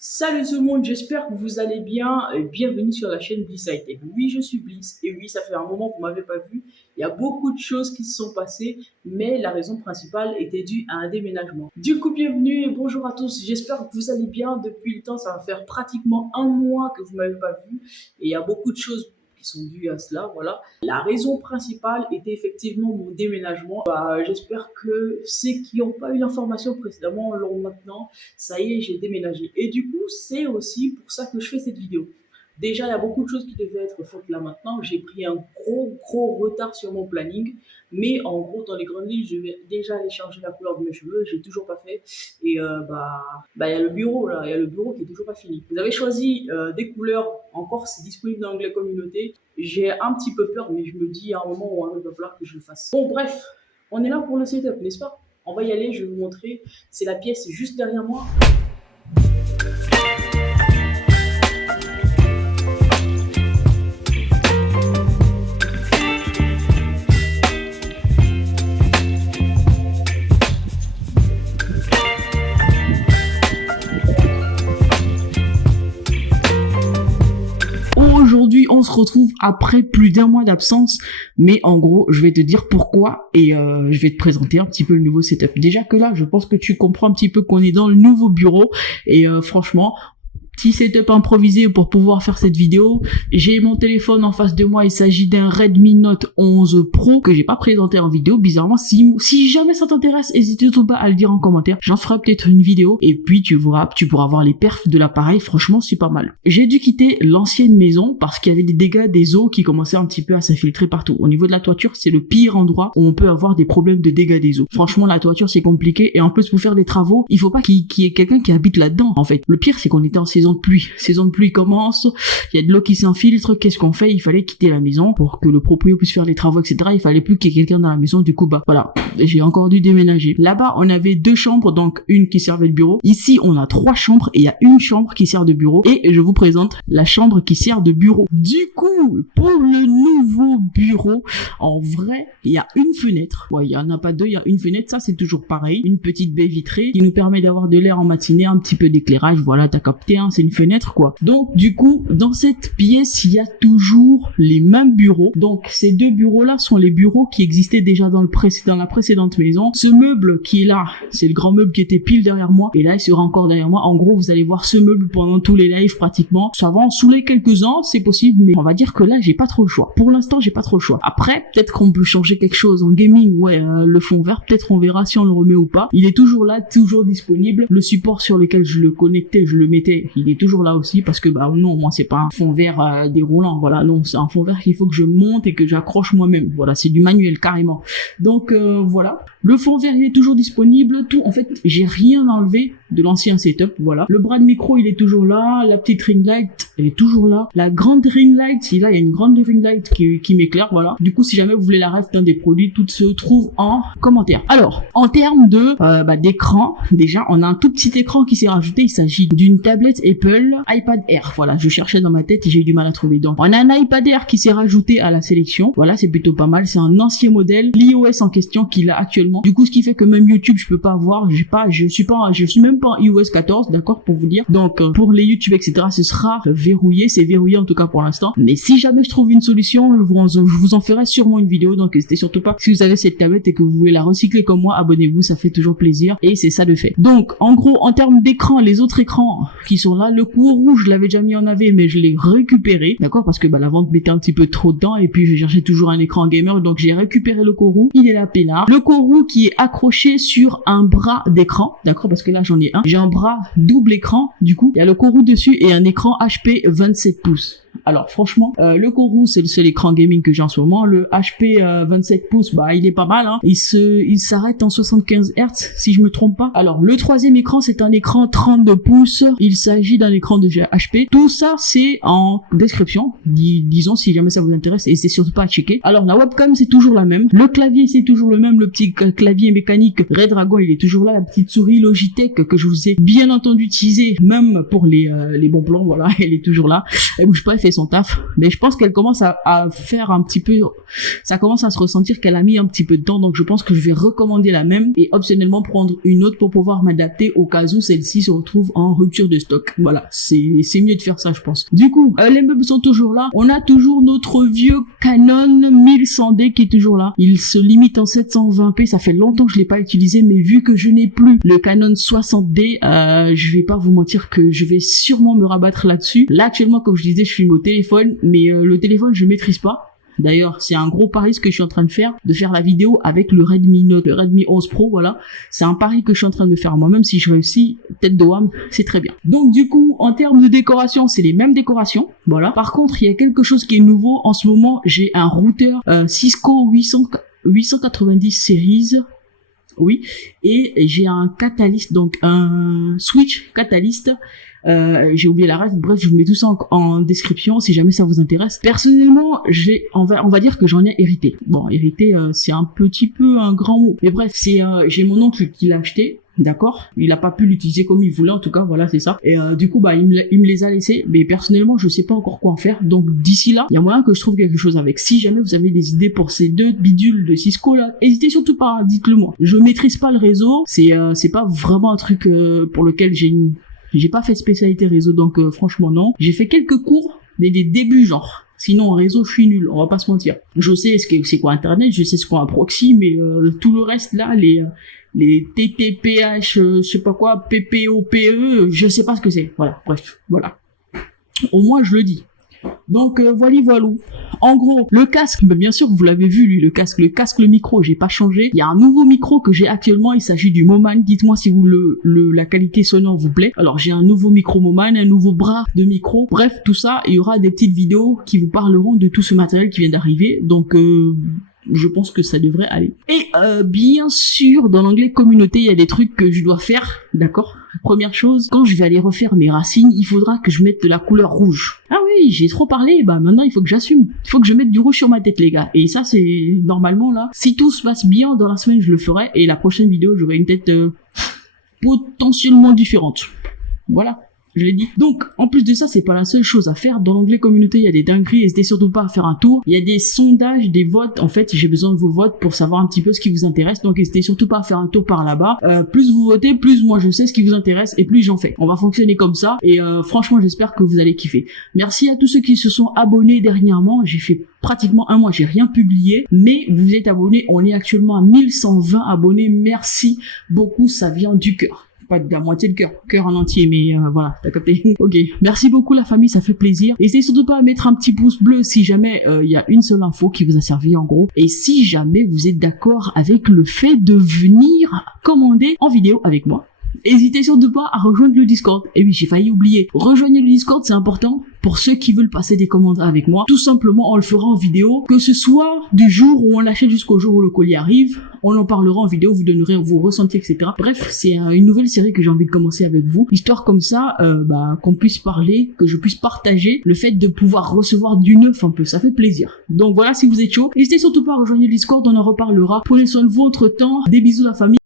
Salut tout le monde, j'espère que vous allez bien. Bienvenue sur la chaîne Bliss High Tech. Oui, je suis Bliss et oui, ça fait un moment que vous m'avez pas vu. Il y a beaucoup de choses qui se sont passées, mais la raison principale était due à un déménagement. Du coup, bienvenue et bonjour à tous. J'espère que vous allez bien. Depuis le temps, ça va faire pratiquement un mois que vous m'avez pas vu et il y a beaucoup de choses qui sont dues à cela, voilà. La raison principale était effectivement mon déménagement. J'espère que ceux qui n'ont pas eu l'information précédemment l'ont maintenant. Ça y est, j'ai déménagé. Et du coup, c'est aussi pour ça que je fais cette vidéo. Déjà, il y a beaucoup de choses qui devaient être faites là maintenant. J'ai pris un gros retard sur mon planning. Mais en gros, dans les grandes lignes, je vais déjà aller changer la couleur de mes cheveux. J'ai toujours pas fait. Et il y a le bureau là. Il y a le bureau qui est toujours pas fini. Vous avez choisi des couleurs. Encore, c'est disponible dans l'onglet communauté. J'ai un petit peu peur, mais je me dis à un moment où un autre, il va falloir que je le fasse. Bon, bref, on est là pour le setup, n'est-ce pas? On va y aller, je vais vous montrer. C'est la pièce juste derrière moi. Aujourd'hui, on se retrouve après plus d'un mois d'absence, mais en gros, je vais te dire pourquoi et je vais te présenter un petit peu le nouveau setup. Déjà que là, je pense que tu comprends un petit peu qu'on est dans le nouveau bureau et franchement, petit setup improvisé pour pouvoir faire cette vidéo. J'ai mon téléphone en face de moi, il s'agit d'un Redmi Note 11 Pro que j'ai pas présenté en vidéo. Bizarrement, si jamais ça t'intéresse, n'hésite surtout pas à le dire en commentaire. J'en ferai peut-être une vidéo et puis tu pourras voir les perfs de l'appareil. Franchement, c'est pas mal. J'ai dû quitter l'ancienne maison parce qu'il y avait des dégâts des eaux qui commençaient un petit peu à s'infiltrer partout. Au niveau de la toiture, c'est le pire endroit où on peut avoir des problèmes de dégâts des eaux. Franchement, la toiture, c'est compliqué et en plus pour faire des travaux, il faut pas qu'il y ait quelqu'un qui habite là-dedans en fait. Le pire, c'est qu'on était en saison de pluie. Saison de pluie commence, il y a de l'eau qui s'infiltre, qu'est-ce qu'on fait? Il fallait quitter la maison pour que le proprio puisse faire les travaux, etc. Il fallait plus qu'il y ait quelqu'un dans la maison, du coup, voilà. J'ai encore dû déménager. Là-bas, on avait 2 chambres, donc une qui servait de bureau. Ici, on a 3 chambres et il y a une chambre qui sert de bureau. Et je vous présente la chambre qui sert de bureau. Du coup, pour le nouveau bureau, en vrai, il y a une fenêtre. Ouais, il y en a pas 2, il y a une fenêtre. Ça, c'est toujours pareil. Une petite baie vitrée qui nous permet d'avoir de l'air en matinée, un petit peu d'éclairage. Voilà, t'as capté, hein, c'est une fenêtre, quoi. Donc, du coup, dans cette pièce, il y a toujours les mêmes bureaux. Donc, ces 2 bureaux-là sont les bureaux qui existaient déjà dans la précédente maison. Ce meuble qui est là, c'est le grand meuble qui était pile derrière moi. Et là, il sera encore derrière moi. En gros, vous allez voir ce meuble pendant tous les lives pratiquement. Ça va en saouler quelques-uns, c'est possible, mais on va dire que là, j'ai pas trop le choix. Pour l'instant, j'ai pas trop le choix. Après, peut-être qu'on peut changer quelque chose en gaming. Ouais, le fond vert, peut-être on verra si on le remet ou pas. Il est toujours là, toujours disponible. Le support sur lequel je le connectais, je le mettais, il est toujours là aussi parce que non, moi c'est pas un fond vert déroulant, voilà, non, c'est un fond vert qu'il faut que je monte et que j'accroche moi-même. Voilà, c'est du manuel carrément. Donc voilà, le fond vert il est toujours disponible, tout, en fait, j'ai rien enlevé de l'ancien setup, voilà. Le bras de micro il est toujours là, la petite ring light elle est toujours là, la grande ring light, si là il y a une grande ring light qui m'éclaire, voilà. Du coup, si jamais vous voulez la ref d'un des produits, tout se trouve en commentaire. Alors, en termes de d'écran, déjà on a un tout petit écran qui s'est rajouté, il s'agit d'une tablette Apple iPad Air, voilà, je cherchais dans ma tête et j'ai eu du mal à trouver. Donc on a un iPad Air qui s'est rajouté à la sélection, voilà, c'est plutôt pas mal, c'est un ancien modèle, l'iOS en question qu'il a actuellement, du coup ce qui fait que même YouTube je peux pas avoir, je suis même pas en iOS 14, d'accord, pour vous dire. Donc pour les YouTube etc ce sera verrouillé, c'est verrouillé en tout cas pour l'instant, mais si jamais je trouve une solution, je vous en ferai sûrement une vidéo. Donc n'hésitez surtout pas, si vous avez cette tablette et que vous voulez la recycler comme moi, abonnez-vous, ça fait toujours plaisir et c'est ça de fait. Donc en gros en termes d'écran, les autres écrans qui sont là, le cours rouge je l'avais déjà mis en AV mais je l'ai récupéré, d'accord, parce que la vente mettait un petit peu trop de temps et puis je cherchais toujours un écran gamer, donc j'ai récupéré le Kourou, il est là peinard. Le Kourou qui est accroché sur un bras d'écran, d'accord, parce que là j'en ai un, j'ai un bras double écran, du coup il y a le Kourou dessus et un écran HP 27 pouces. Alors franchement, le Kourou c'est le seul écran gaming que j'ai en ce moment. Le HP 27 pouces, il est pas mal, hein. Il s'arrête en 75 Hz si je me trompe pas. Alors le troisième écran c'est un écran 32 pouces. Il s'agit d'un écran de HP. Tout ça c'est en description, disons si jamais ça vous intéresse, et c'est surtout pas à checker. Alors la webcam c'est toujours la même. Le clavier c'est toujours le même. Le petit clavier mécanique Redragon il est toujours là. La petite souris Logitech que je vous ai bien entendu utiliser même pour les bons plans, voilà, elle est toujours là. Elle bouge pas, elle fait son taf, mais je pense qu'elle commence à faire un petit peu, ça commence à se ressentir qu'elle a mis un petit peu de temps, donc je pense que je vais recommander la même et optionnellement prendre une autre pour pouvoir m'adapter au cas où celle-ci se retrouve en rupture de stock. Voilà, c'est mieux de faire ça, je pense. Du coup, les meubles sont toujours là. On a toujours notre vieux Canon 1100D qui est toujours là. Il se limite en 720p. Ça fait longtemps que je l'ai pas utilisé, mais vu que je n'ai plus le Canon 60D, je vais pas vous mentir que je vais sûrement me rabattre là-dessus. Là, actuellement, comme je disais, je filme au téléphone, mais le téléphone, je maîtrise pas. D'ailleurs, c'est un gros pari ce que je suis en train de faire la vidéo avec le Redmi Note, le Redmi 11 Pro, voilà. C'est un pari que je suis en train de me faire moi-même. Si je réussis, tête de wam, c'est très bien. Donc du coup, en termes de décoration, c'est les mêmes décorations, voilà. Par contre, il y a quelque chose qui est nouveau. En ce moment, j'ai un routeur Cisco 890 Series. Oui, et j'ai un Catalyst, donc un switch Catalyst. J'ai oublié la ref, bref, je vous mets tout ça en description si jamais ça vous intéresse. Personnellement, on va dire que j'en ai hérité. Bon, hérité, c'est un petit peu un grand mot, mais bref, j'ai mon oncle qui l'a acheté. D'accord, il a pas pu l'utiliser comme il voulait, en tout cas, voilà, c'est ça. Et du coup, il me les a laissés, mais personnellement, je sais pas encore quoi en faire. Donc d'ici là, il y a moyen que je trouve quelque chose avec. Si jamais vous avez des idées pour ces deux bidules de Cisco là, hésitez surtout pas, hein, dites-le moi. Je maîtrise pas le réseau, c'est pas vraiment un truc pour lequel j'ai pas fait spécialité réseau, donc franchement non. J'ai fait quelques cours, mais des débuts genre. Sinon, en réseau, je suis nul, on va pas se mentir. Je sais c'est quoi Internet, je sais ce qu'est un proxy, mais tout le reste là, les TTPH, je sais pas quoi, PPOPE, je sais pas ce que c'est. Voilà, bref, voilà. Au moins, je le dis. Donc voilà. En gros, le casque, bien sûr vous l'avez vu lui, le casque, le micro, j'ai pas changé. Il y a un nouveau micro que j'ai actuellement, il s'agit du Moman. Dites-moi si vous la qualité sonore vous plaît. Alors j'ai un nouveau micro Moman, un nouveau bras de micro. Bref, tout ça, il y aura des petites vidéos qui vous parleront de tout ce matériel qui vient d'arriver. Donc je pense que ça devrait aller. Et bien sûr, dans l'onglet communauté, il y a des trucs que je dois faire, d'accord? Première chose, quand je vais aller refaire mes racines, il faudra que je mette de la couleur rouge. Ah oui, j'ai trop parlé, maintenant il faut que j'assume. Il faut que je mette du rouge sur ma tête, les gars. Et ça, c'est normalement là. Si tout se passe bien dans la semaine, je le ferai. Et la prochaine vidéo, j'aurai une tête potentiellement différente. Voilà. Je l'ai dit. Donc, en plus de ça, c'est pas la seule chose à faire. Dans l'onglet communauté, il y a des dingueries. N'hésitez surtout pas à faire un tour. Il y a des sondages, des votes. En fait, j'ai besoin de vos votes pour savoir un petit peu ce qui vous intéresse. Donc, n'hésitez surtout pas à faire un tour par là-bas. Plus vous votez, plus moi je sais ce qui vous intéresse et plus j'en fais. On va fonctionner comme ça. Et franchement, j'espère que vous allez kiffer. Merci à tous ceux qui se sont abonnés dernièrement. J'ai fait pratiquement un mois, j'ai rien publié, mais vous êtes abonnés. On est actuellement à 1120 abonnés. Merci beaucoup. Ça vient du cœur. Pas de la moitié de cœur en entier, mais voilà, t'as capté. Ok, merci beaucoup la famille, ça fait plaisir. N'hésitez surtout pas à mettre un petit pouce bleu si jamais il y a une seule info qui vous a servi en gros. Et si jamais vous êtes d'accord avec le fait de venir commander en vidéo avec moi, n'hésitez surtout pas à rejoindre le Discord. Et oui, j'ai failli oublier. Rejoignez le Discord, c'est important pour ceux qui veulent passer des commandes avec moi. Tout simplement, on le fera en vidéo, que ce soit du jour où on l'achète jusqu'au jour où le colis arrive. On en parlera en vidéo, vous donnerez vos ressentis, etc. Bref, c'est une nouvelle série que j'ai envie de commencer avec vous. Histoire comme ça, qu'on puisse parler, que je puisse partager le fait de pouvoir recevoir du neuf un peu. Ça fait plaisir. Donc voilà, si vous êtes chaud, n'hésitez surtout pas à rejoindre le Discord, on en reparlera. Prenez soin de votre temps. Des bisous la famille.